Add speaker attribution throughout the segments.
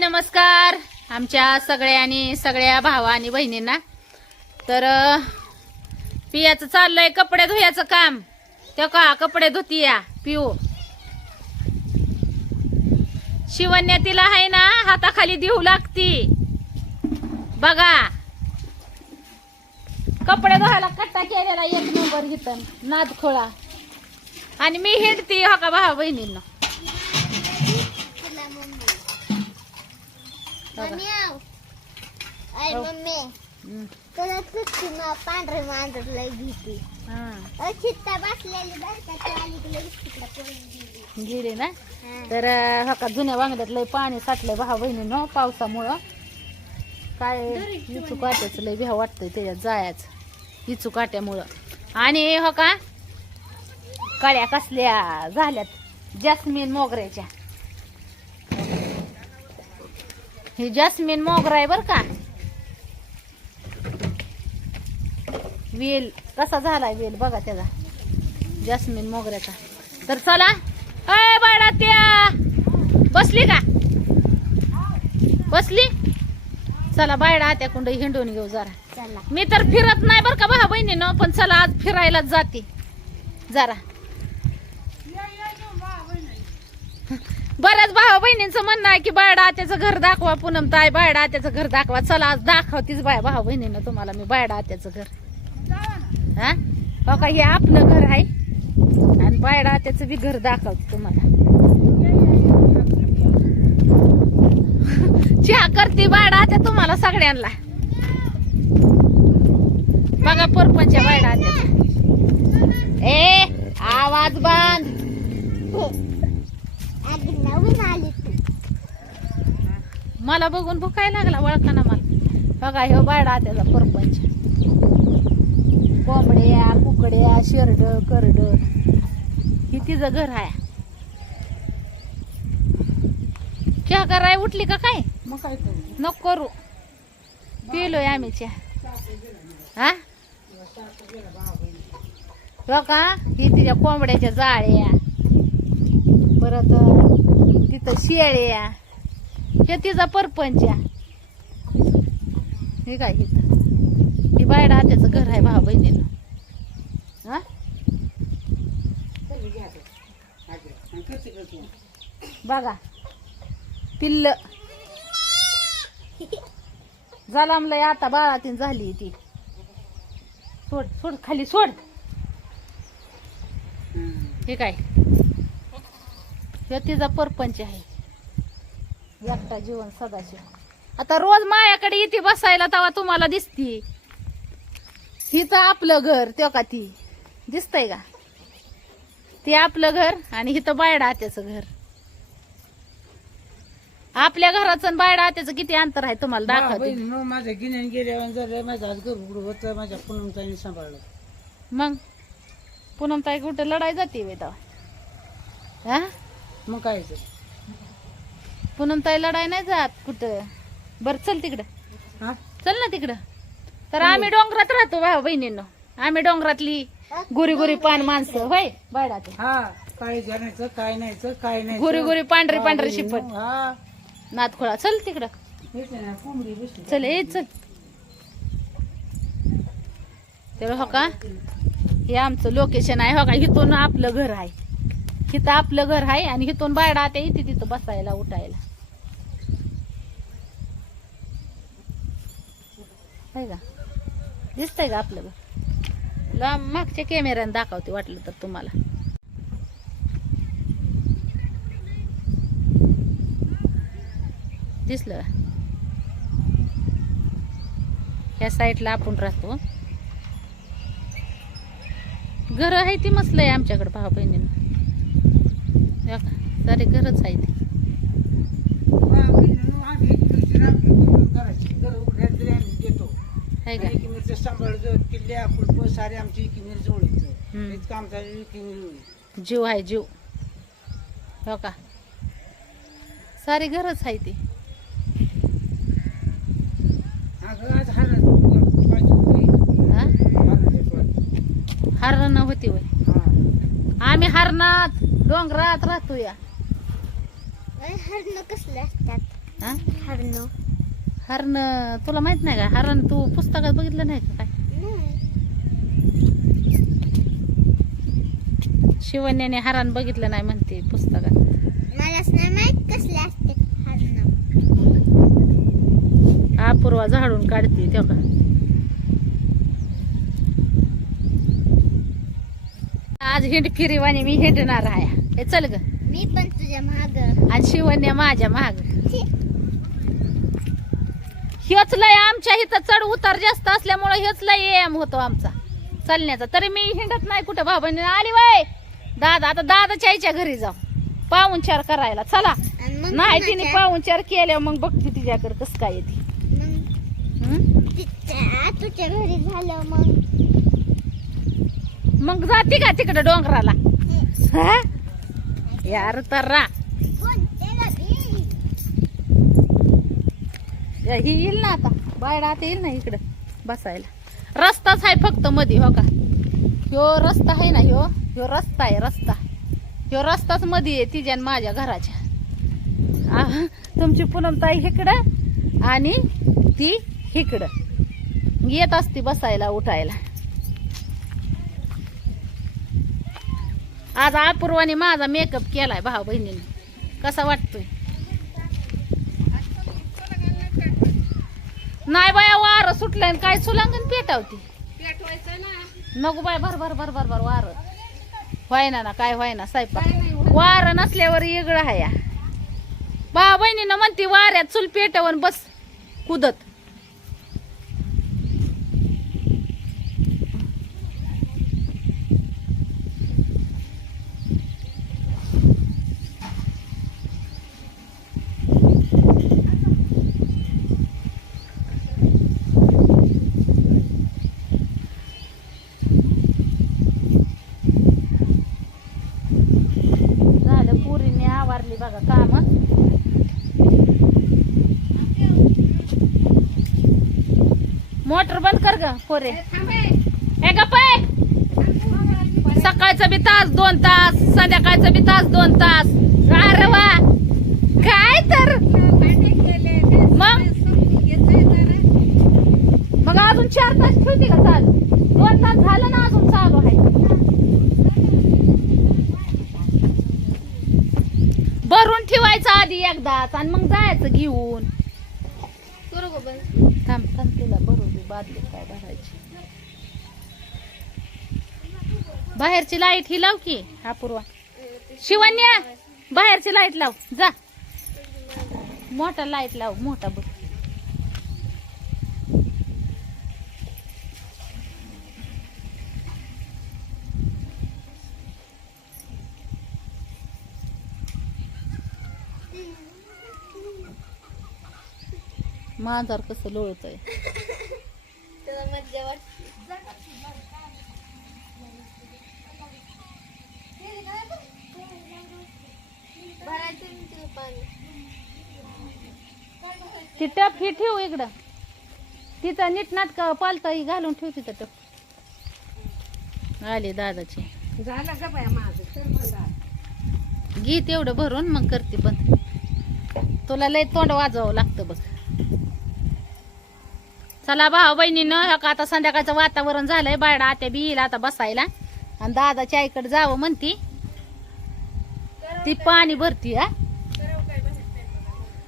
Speaker 1: नमस्कार आमच्या सगळ्यांनी सगळ्या भावा आणि बहिणींना. तर पियाचं चाललंय कपडे धुयाचं काम. त्या का कपडे धुतीया? पिऊ. शिवण्या तिला आहे ना हाताखाली देऊ लागती. बघा. कपडे धुवायला कट्टा केलेला एक नंबर घेत नाद खोळा आणि मी हिंडती हो का भावा बहिणींना
Speaker 2: मम्मी आव. अय
Speaker 1: हो.
Speaker 2: मम्मी
Speaker 1: हम्म.
Speaker 2: तुला चुकती मग पांढरे मांजर लय
Speaker 1: हा.
Speaker 2: अ, चित्ता बसलेली बरं गेली
Speaker 1: ना. तर हो का जुन्या वांगड्यात लय पाणी साठलंय भावा बहिणीनं पावसामुळं काय इचू काट्याचं लय भ्या वाटतंय त्याच्यात जायचं इचू काट्यामुळं आणि हो का कळ्या कसल्या झाल्यात जास्मिन मोगऱ्याच्या ही जास्मिन मोगरा आहे बर का? वेल कसा झालाय वेल बघा त्याचा. जास्मिन मोगऱ्याचा. तर चला. अय बाळा त्या बसली का? बसली? चला बायडा त्या कुंड हिंडून घेऊ जरा.
Speaker 2: चला.
Speaker 1: मी तर फिरत नाही बर का भावा बहिणीनं पण चला आज फिरायलाच जाते. जरा. बऱ्याच भावा बहिणींचं म्हणणं आहे की बायडा आत्याचं घर दाखवा पूनम ताय बायडा आत्याचं घर दाखवा. चला आज दाखवतीच बाय भावा बहिणीनं तुम्हाला मी बायडा आत्याचं घर. हा? हो का? हे आपलं घर आहे. आणि बायडा आत्याचं बी घर दाखवते तुम्हाला. चहा करते बायडा आत्या तुम्हाला सगळ्यांना. बघा परपंच्या बायडा ए आवाज बंद. हो.
Speaker 2: आधी नवीन आली तू.
Speaker 1: मला बघून भुकाय लागला वळखा ना मला. बघा ह्यो बायडा त्याचा परपंच. कोंबड्या कुकड्या शेरड करड. ही तिचं घर आहे. चहा कराय उठली का काय?
Speaker 3: मग काय करू?
Speaker 1: नको करू. पिलोय आम्ही चहा. हा? हो का ही तिच्या कोंबड्याच्या जाळ्या. परत तिथं शेळ्या हे तिचा परपंच हे काय इथं? ही बायडा आत्याचं घर आहे भाऊ बहिणीनं. हा? बघा. पिल्ल. जलामलंय आता बाळातीन झाली ती. सोड सोड खाली सोड. हे काय? हे तिचा परपंच आहे. एकटा जीवन सदाशिव. आता रोज मायाकडे येते बसायला तेव्हा तुम्हाला दिसती. हिचं आपलं घर त्यो का ती? दिसतंय का? ते आपलं घर आणि हिथं बायडा आत्याचं घर. आपल्या घराचं बायडा आत्याचं किती अंतर आहे तुम्हाला दाखवते.
Speaker 3: मग माझ्या गिन्यान गेल्यावर जर माझं आज घर उघडं होतं माझ्या पुनमताईने सांभाळलं.
Speaker 1: मग? पूनम ताई कुठं लढाई जाते वे तेव्हा. हा?
Speaker 3: मग काय
Speaker 1: पूनम ताई लढाई नाही जात कुठं. बर चल तिकडं.
Speaker 3: हा?
Speaker 1: चल ना तिकडं. तर आम्ही डोंगरात राहतो भाऊ बहिणींनो. आम्ही डोंगरातली गुरी गुरी पान माणसं होय
Speaker 3: हा काय जाण्याचं काय नाहीचं काय नाही
Speaker 1: गुरी गुरी पांढरी पांढरी शिपट.
Speaker 3: हा.
Speaker 1: नातखोळा चल तिकडं.
Speaker 3: हेच आहे ना, कोंबडी बसली.
Speaker 1: चल ये चल. तर हो का? हे आमचं लोकेशन आहे हो का? इथून आपलं घर आहे. तिथं आपलं घर आहे आणि इथून बायडा त्या येते तिथं बसायला उठायला. आहे का? दिसतंय का आपलं घर मागच्या कॅमेऱ्याने दाखवते वाटलं तर तुम्हाला. दिसलं ह्या साईडला आपण राहतो. घर आहे ती मस्त आहे आमच्याकडे भाऊ बहिणींना सारे घरच आहे ते
Speaker 3: बहिणीनं आम्ही एक मिरची राखली, म्हणून करायची. घर उघड्यात तरी आम्ही देतो
Speaker 1: आहे का
Speaker 3: एक मिरची सांभाळतो किल्ल्या कुलप सारे आमची किमीर जोडीचं
Speaker 1: हम्म.
Speaker 3: इतकं आमचा किमीर जोडी
Speaker 1: जीव आहे जीव हो का सारे घरच आहे ते
Speaker 3: हरण होती.
Speaker 1: वय
Speaker 3: हा.
Speaker 1: आम्ही हरणात डोंगरात राहतो या.
Speaker 2: हरण कसले असतात?
Speaker 1: हा?
Speaker 2: हरणं.
Speaker 1: हरण तुला माहीत नाही का? हरण तू पुस्तकात बघितलं नाही का काय? शिवण्याने हरण बघितलं नाही म्हणते पुस्तकात.
Speaker 2: मलाच नाही माहीत कसले असते हरणं.
Speaker 1: अपूर्वा झाडून काढते तेव्हा आज हिंड फिरीवाणी मी हिंडणार आहे. हे चल ग.
Speaker 2: मी पण तुझ्या माग.
Speaker 1: आणि शिवण्या माझ्या महाग हेच लय आमच्या इथं चढ उतार जास्त असल्यामुळे हेच लय एम होतो आमचा. चालण्याचा. तरी मी हिंडत नाही कुठं बाबांनी. आली वय. दादा आता दादाच्या आईच्या घरी जाऊ. पाहुणचार करायला. चला.
Speaker 2: मग
Speaker 1: नाही तिने
Speaker 2: कुणाच्या-
Speaker 1: पाहुणचार केल्या. मग बघते तिच्याकडे कसं काय येते
Speaker 2: मग? तिच्या तुझ्या घरी झालं मग.
Speaker 1: मग जाते का तिकडे डोंगराला? हा? यार तर ही येईल ना आता बायडा आता येईल ना इकडं बसायला रस्ताच आहे फक्त मध्ये हो का ह्यो रस्ता आहे ना ह्यो ह्यो रस्ता आहे रस्ता ह्यो रस्ताच मध्ये आहे तिच्या माझ्या घराच्या तुमची पूनमताई इकडं आणि ती इकडं येत असते बसायला उठायला आज अपूर्वाने माझा मेकअप केलाय भाऊ बहिणीने. कसा वाटतोय? नाही बाया वार सुटलंय आणि काय सुलांगण पेटावती. नको बाय भर भर भर भर भर वार. व्हायना ना काय व्हायना साहेब वार नसल्यावर वेगळं आहे या. भाऊ बहिणीनं म्हणते वाऱ्यात चूल पेटवून बस कुदत झालं पुरीने आवारली बघा काम मोटर बंद कर ग पोरे. हे गप्प आहे. बी तास दोन तास संध्याकाळचा बी तास दोन तास. अरे वा. काय तर? मग? मग अजून चार तास ठेवते का चालू? दोन तास झालं ना अजून चालू आहे. भरून ठेवायचं आधी एकदाच आणि मग जायचं घेऊन. थांब थांब तुला बरोबर बादली काय भरायची? बाहेरची लाइट ही लाव की हा पूर्वा शिवन्या बाहेरची लाइट लाव जा. मोठा लाइट लाव मोठा बघ. मांजर कसं लोळत आहे
Speaker 2: मज्जा वाटते.
Speaker 1: ती टप ही ठेव इकडं. तिचं नीट नाटक पालताई घालून ठेव तिथं टप. आले दादाची.
Speaker 3: झालं का बाया माझं? तर बंद
Speaker 1: घे तेवढं भरून मग करते बंद तुला लय तोंड वाजवावं लागतं बघ. चला भाऊ बहिणीनं का आता संध्याकाळचं वातावरण झालंय बायडा आत्या बी येईल आता बसायला. आणि दादाच्या आईकडे जावं म्हणती. ती पाणी भरती हा.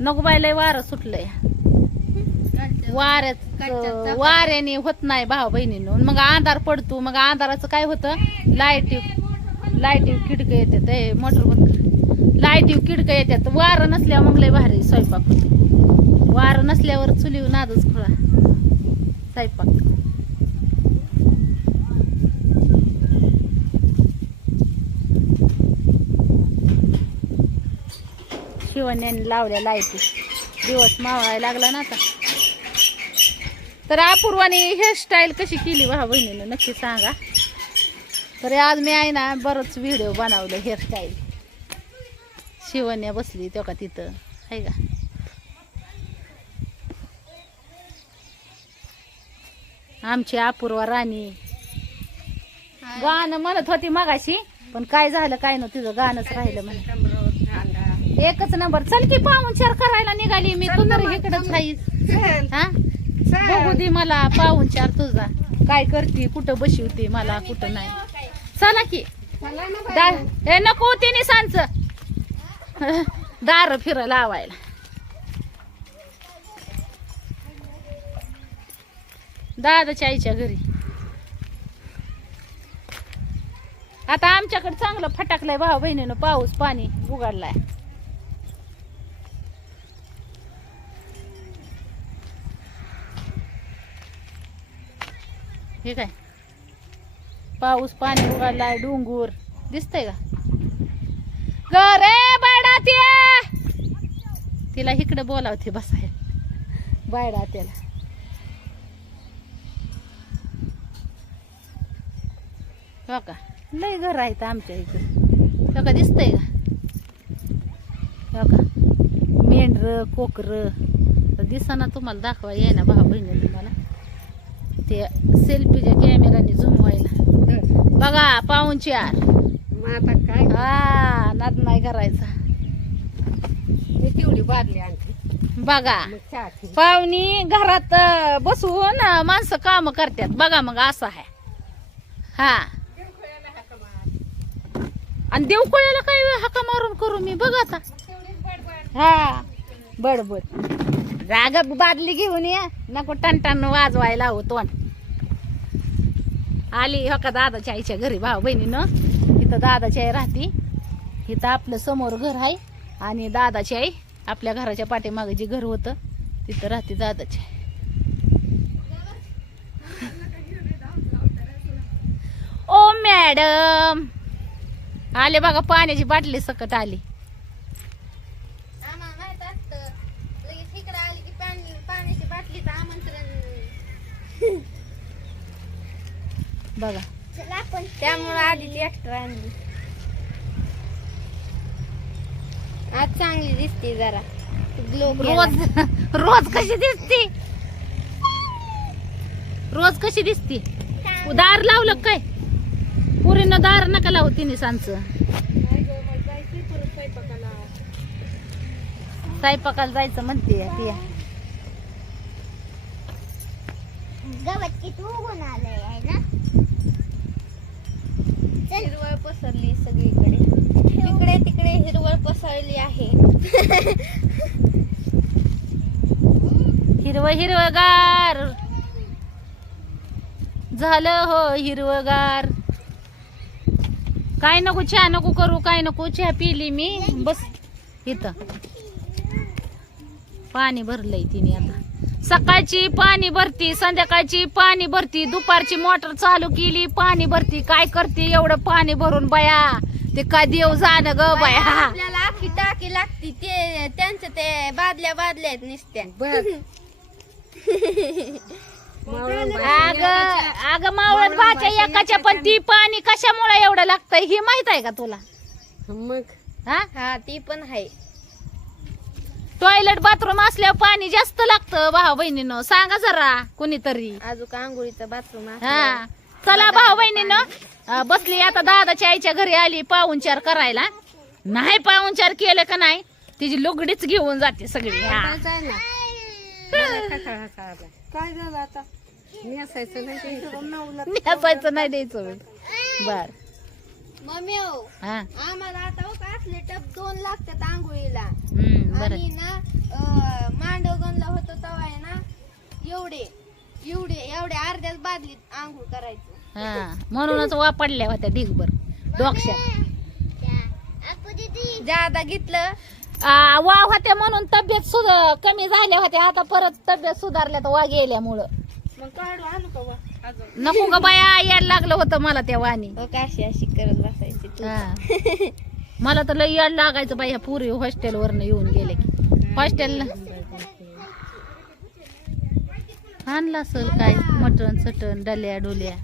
Speaker 1: नको बाई लय वारं सुटलंय. वाऱ्यात वाऱ्याने होत नाही भाऊ बहिणीनं. मग अंधार पडतो मग अंधाराचं काय होतं? लाइट लाईटी किडकं येतात हे मोटर बंद लाईटी किडक किडकं येतात. वारं नसल्यावर मग लय भारी स्वयंपाक वारं नसल्यावर चुलीव नादच खुळा. स्वयंपाक. शिवण्याने लावल्या लाईटी दिवस मावळायला लागला ना आता. तर अपूर्वाने हेअरस्टाईल कशी केली भाऊ बहिणीनं नक्की सांगा. तरी आज मी आहे ना बरंच व्हिडिओ बनवलं हेअरस्टाईल शिवण्या बसली तेव्हा का तिथं आहे का? आमची अपूर्वा राणी. गाणं म्हणत होती मगाशी पण काय झालं काय नव्हतं तिचं गाणंच राहिलं म्हणे एकच नंबर. चल की पाहुणचार करायला निघाली मी. तू तर इकडंच खाईस हा? बघू दे मला पाहुणचार तुझा. काय करते कुठं बसवते मला कुठं नाही. चला की. दा हे नको तिने सांच दार फिर लावायला. दादाच्या आईच्या घरी. आता आमच्याकडे चांगलं फटाकलंय भाऊ बहिणीनं पाऊस पाणी उघडलाय. हे काय? पाऊस पाणी उघडलाय डोंगूर. दिसतंय का? ग रे बायडा तिला इकडे बोलावते बसाय बायडा त्याला. हो का? लय घर आहेत आमच्या इकडे हो का? दिसतंय का? हो का? मेंढर कोकर. दिसाना तुम्हाला दाखवा येईना भाऊ बहिणी तुम्हाला. ते सेल्फीच्या कॅमेराने झूम व्हायला बघा पाहून चार
Speaker 3: मग आता काय?
Speaker 1: हा नाद नाही करायचा.
Speaker 3: मी तेवढी बादली आणते
Speaker 1: बघा
Speaker 3: मग.
Speaker 1: पाहुणी घरात बसवून माणसं काम करतात. बघा मग असं आहे. हा. आणि देवकुळ्याला काय वेळ हाका मारून करू मी? बघ आता. हा बडबड. राग बादली घेऊन ये. नको टनटन वाजवायला हो तोंड. आली हो का दादाच्या आईच्या घरी भाऊ बहिणीनं? इथं दादाची आई राहती. इथं आपलं समोर घर आहे. आणि दादाची आई आपल्या घराच्या पाठीमागे जे घर होतं तिथं राहते दादाची आई. ओ मॅडम आले बघा पाण्याची बाटली सकट आली. बघा.
Speaker 2: त्यामुळे आधीच एक्स्ट्रा आणली. आज चांगली दिसते जरा.
Speaker 1: रोज रोज कशी दिसती? रोज कशी दिसती? दार लावलं काय? पुरीनं दार नका लावू तिने सांच. स्वयंपाकाला जायचं म्हणते ती.
Speaker 2: गवत किती उगून आलंय आहे ना हिरवळ पसरली सगळीकडे. इकडे तिकडे हिरवळ पसरली आहे.
Speaker 1: हिरव हिरवगार. झालं हो हिरवगार. काय नको चहा नको करू काय नको चहा पिली मी. बस इथं. पाणी भरलंय तिने आता. सकाळची पाणी भरती संध्याकाळची पाणी भरती दुपारची मोटर चालू केली पाणी भरती. काय करते एवढं पाणी भरून बया? ते काय देव जाण ग बया
Speaker 2: आपल्याला आखी टाकी लागती ते त्यांचं ते बादल्या बादल्या आहेत नुसत्या.
Speaker 1: अग अग मावळत भाच्या एकाच्या पण ती पाणी कशामुळे एवढं लागतंय ही माहीत आहे का तुला?
Speaker 3: मग?
Speaker 1: हा?
Speaker 2: हा ती पण आहे.
Speaker 1: टॉयलेट बाथरूम असल्यावर पाणी जास्त लागतं भाऊ बहिणीनं. सांगा जरा कुणीतरी.
Speaker 2: अजून आंघोळीचं बाथरूम
Speaker 1: हा. चला भाऊ बहिणीनं. बसली आता दादाच्या आईच्या घरी आली पाहुणचार करायला. नाही पाहुणचार केलं का नाही तिची लुगडीच घेऊन जाते सगळी. हा.
Speaker 3: काय झालं आता? मी असायचं नाही नवला
Speaker 1: नेसायचं नाही द्यायचं बर.
Speaker 2: मम्मी हो
Speaker 1: हा.
Speaker 2: आम्हाला आता हो का असले टप दोन लागतात आंघोळीला.
Speaker 1: हम्म, बरं.
Speaker 2: आणि ना अं, मांडवगणला होतो तेव्हा आहे ना एवढे एवढे एवढे अर्ध्याच बादलीत आंघोळ करायचं.
Speaker 1: हा म्हणूनच वापरल्या होत्या ढिगभर डोक्यात.
Speaker 2: जादा घेतलं
Speaker 1: आ, वा होत्या म्हणून तब्येत सुध कमी झाल्या होत्या. आता परत तब्येत सुधारल्या तर वा गेल्यामुळं
Speaker 3: मग काढू आणू का वा? अजून.
Speaker 1: नको ग बाया यायला लागलं होतं मला त्या वाणी.
Speaker 2: हो का? अशी अशी करत बसायची तू.
Speaker 1: हा. मला तर लई याड लागायचं बाई ह्या पुरी हॉस्टेल वरनं येऊन गेले की. हॉस्टेलला आणलं असेल काय? मटण सटण डल्या डोल्या.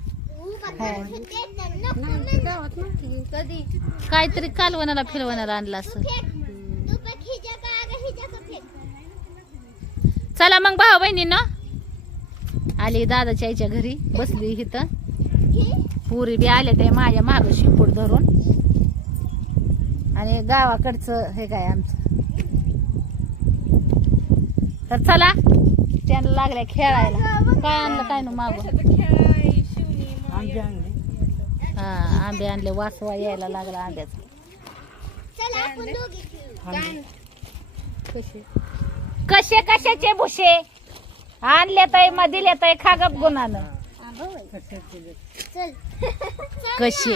Speaker 3: गावात
Speaker 2: कधी
Speaker 1: काहीतरी कालवणाला फिरवणाला आणलं असेल. चला मग भाऊ बहिणी ना आली दादाच्या आईच्या घरी बसली इथं. पुरी बी आले ते माझ्या माग शिंपूट धरून. आणि गावाकडचं हे काय आमचं? तर चला त्यांना लागल्या खेळायला. काय आणलं काय ना
Speaker 3: माग?
Speaker 1: हा आंबे आणले वासवा यायला लागला आंब्याचा.
Speaker 3: कशी
Speaker 1: कसे कशाचे भुसे? आणलेत मधील येत आहे खागप गुणानं.
Speaker 3: कसे?